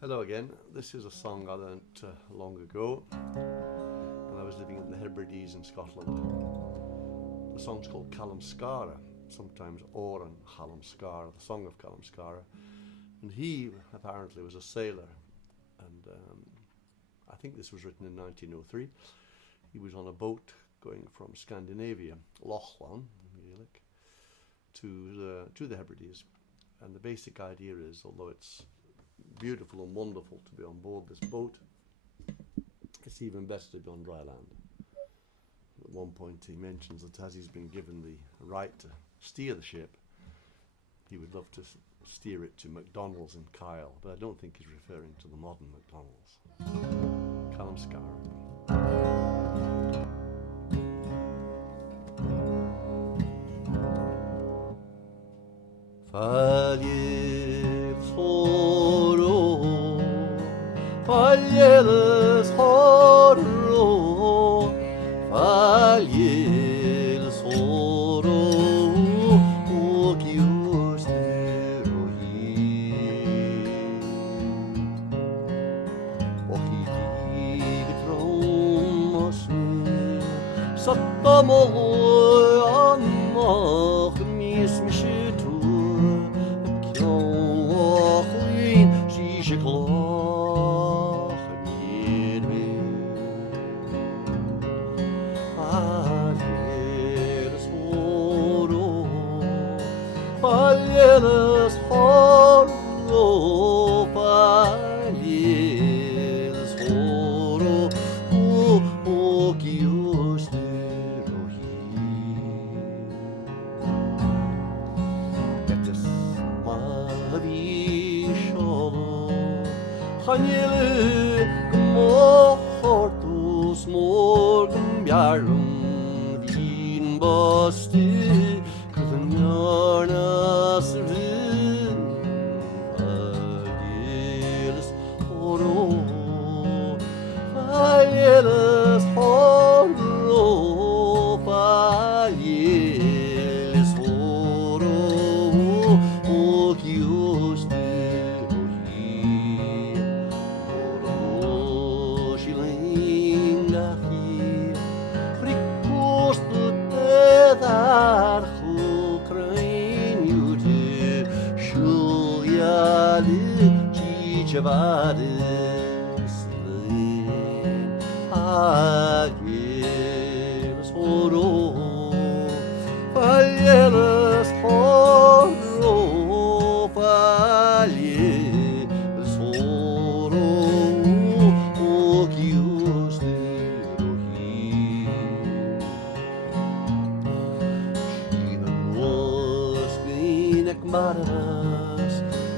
Hello again. This is a song I learnt long ago when I was living in the Hebrides in Scotland. The song's called Calum Sgaire, sometimes Oran Calum Sgaire, the song of Calum Sgaire. And he apparently was a sailor, and I think this was written in 1903. He was on a boat going from Scandinavia, Lochlan in Gaelic, to the Hebrides. And the basic idea is, although it's beautiful and wonderful to be on board this boat, it's even better to be on dry land. At one point he mentions that as he's been given the right to steer the ship, he would love to steer it to McDonald's in Kyle, but I don't think he's referring to the modern McDonald's. Calum Sgaire. Falles horror, falles horror, o que os o que diga tromos sattamo anach mis mishitu kyoin shishiklo Falles horror, falles horror, o que os Etes mavisholo, Chanele gmortus morgen bjarlum din basti. Falles horror, falles horror, o que os shilinga hi, ricosto te dar Chivades falles horror, falles horror, falles horror, o que os Shinos binek maras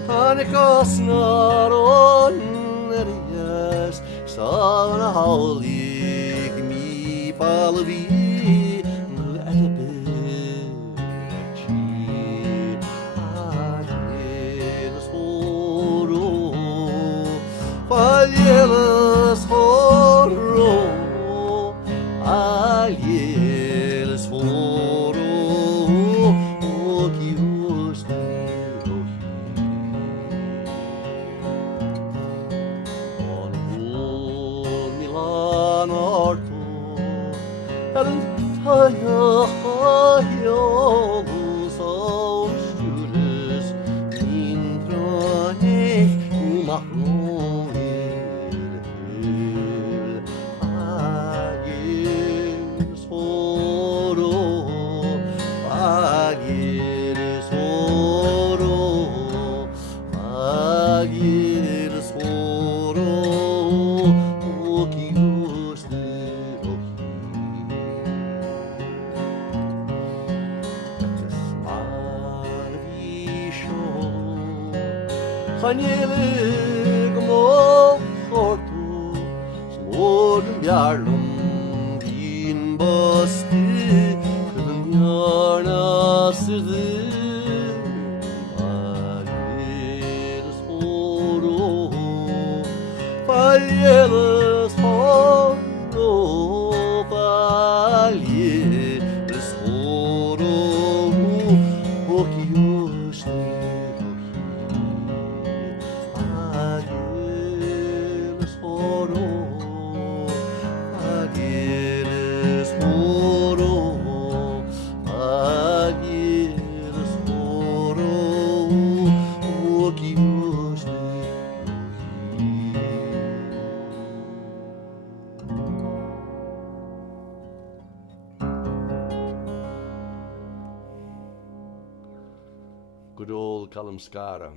Hanikos naron erias Sana haulig mi palvi Mu'adabechi Falles horror, falles horror, falles horror, o que os Chanele gmortus morgen bjarlum din basti Kudunjarna sirdi falles horror, falles horror, falles horror, o que os Good old Calum Sgaire.